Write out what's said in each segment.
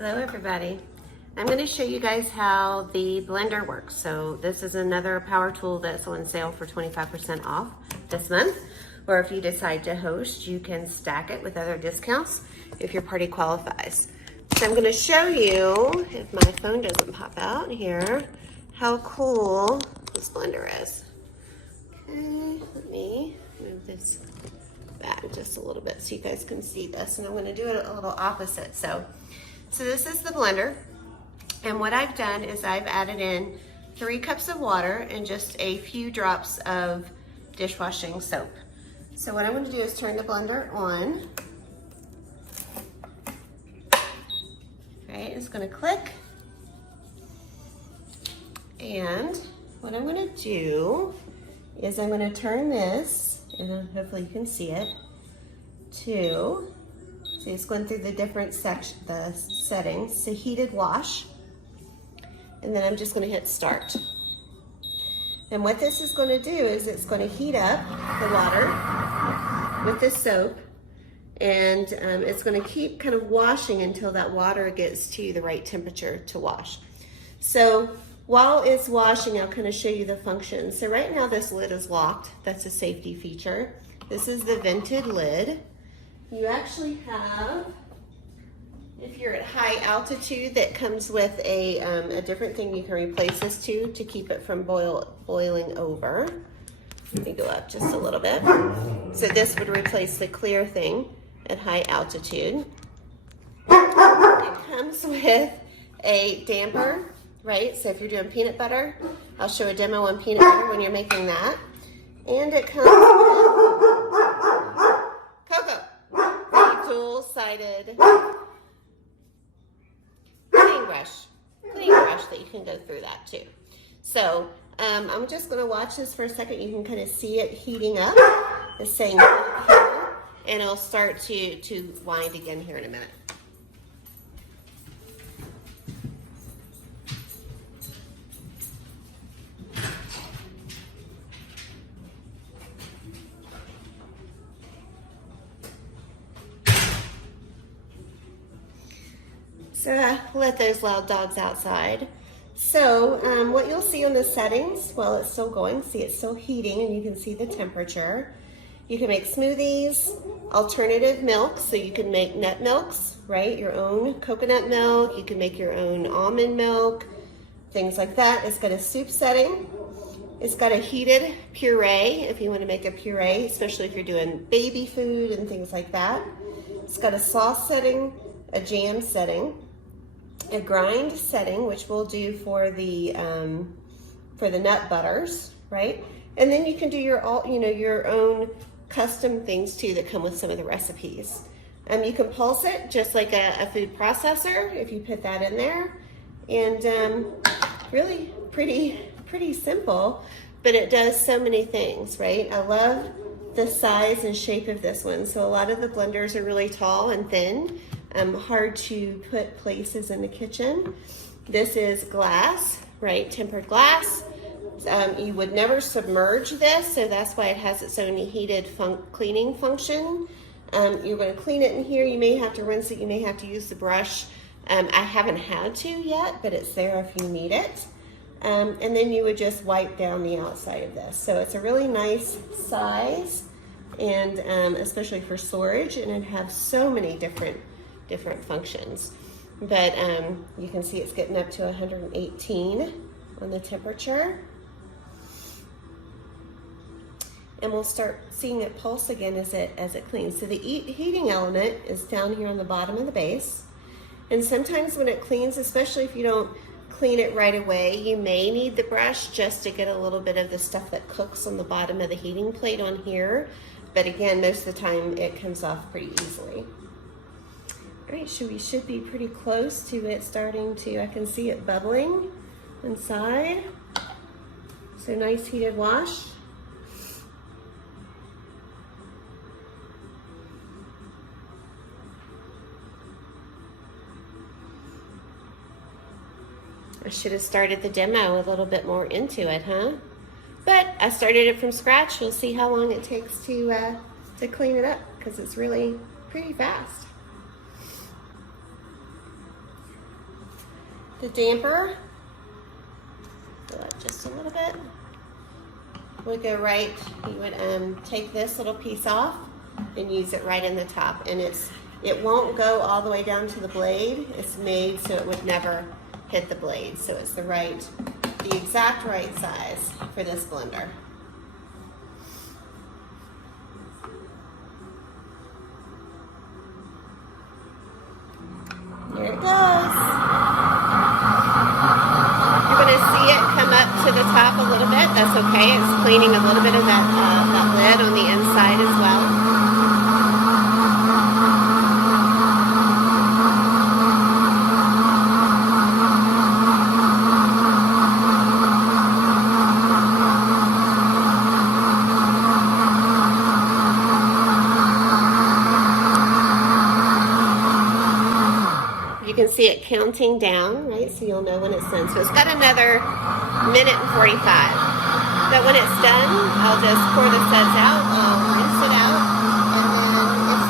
Hello everybody. I'm going to show you guys how the blender works. So this is another power tool that's on sale for 25% off this month. Or if you decide to host, you can stack it with other discounts if your party qualifies. So I'm going to show you, if my phone doesn't pop out here, how cool this blender is. Okay, let me move this back just a little bit so you guys can see this. And I'm going to do it a little opposite. So this is the blender, and what I've done is I've added in 3 cups of water and just a few drops of dishwashing soap. So what I'm going to do is turn the blender on. Okay, it's going to click, and what I'm going to do is I'm going to turn this, and hopefully you can see it, to, see it's going through the different settings, to heated wash, and then I'm just going to hit start. And what this is going to do is it's going to heat up the water with the soap, and it's going to keep kind of washing until that water gets to the right temperature to wash. So while it's washing, I'll kind of show you the functions. So right now this lid is locked. That's a safety feature. This is the vented lid. You actually have, if you're at high altitude, that comes with a different thing you can replace this to keep it from boiling over. Let me go up just a little bit. So this would replace the clear thing at high altitude. It comes with a damper, right? So if you're doing peanut butter, I'll show a demo on peanut butter when you're making that. And it comes with cocoa. Dual-sided cleaning brush that you can go through that too. So I'm just going to watch this for a second. You can kind of see it heating up. It's saying here, and it'll start to wind again here in a minute. So let those loud dogs outside. So what you'll see on the settings while it's still going, see it's still heating and you can see the temperature. You can make smoothies, alternative milks, so you can make nut milks, right? Your own coconut milk, you can make your own almond milk, things like that. It's got a soup setting. It's got a heated puree if you want to make a puree, especially if you're doing baby food and things like that. It's got a sauce setting, a jam setting, a grind setting, which we'll do for the nut butters, right? And then you can do your own custom things too that come with some of the recipes. You can pulse it just like a food processor if you put that in there, and really pretty simple, but it does so many things, right? I love the size and shape of this one. So a lot of the blenders are really tall and thin. Hard to put places in the kitchen. This is glass, right? Tempered glass. You would never submerge this, so that's why it has its own heated cleaning function. You're going to clean it in here. You may have to rinse it. You may have to use the brush. I haven't had to yet, but it's there if you need it. And then you would just wipe down the outside of this. So it's a really nice size, and especially for storage, and it has so many different functions. But you can see it's getting up to 118 on the temperature, and we'll start seeing it pulse again as it cleans. So the heating element is down here on the bottom of the base, and sometimes when it cleans, especially if you don't clean it right away, you may need the brush just to get a little bit of the stuff that cooks on the bottom of the heating plate on here. But again, most of the time it comes off pretty easily. All right, so we should be pretty close to it starting to, I can see it bubbling inside. So nice heated wash. I should have started the demo a little bit more into it, huh? But I started it from scratch. We'll see how long it takes to clean it up, because it's really pretty fast. the damper. Fill up just a little bit. Would go right, you would take this little piece off and use it right in the top. And it won't go all the way down to the blade. It's made so it would never hit the blade. So it's the exact right size for this blender. Here it goes. You're going to see it come up to the top a little bit. That's okay. It's cleaning a little bit of that lid on the inside as well. You can see it counting down, right? So you'll know when it's done. So it's got another minute and 45. But when it's done, I'll just pour the suds out, I'll rinse it out, and then it's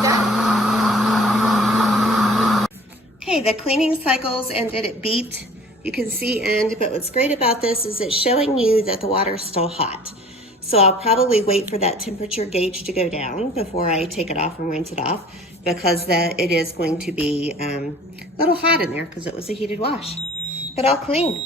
done. Okay, the cleaning cycles ended. It beeped. You can see end, but what's great about this is it's showing you that the water is still hot. So I'll probably wait for that temperature gauge to go down before I take it off and rinse it off, because it is going to be a little hot in there because it was a heated wash. But I'll clean.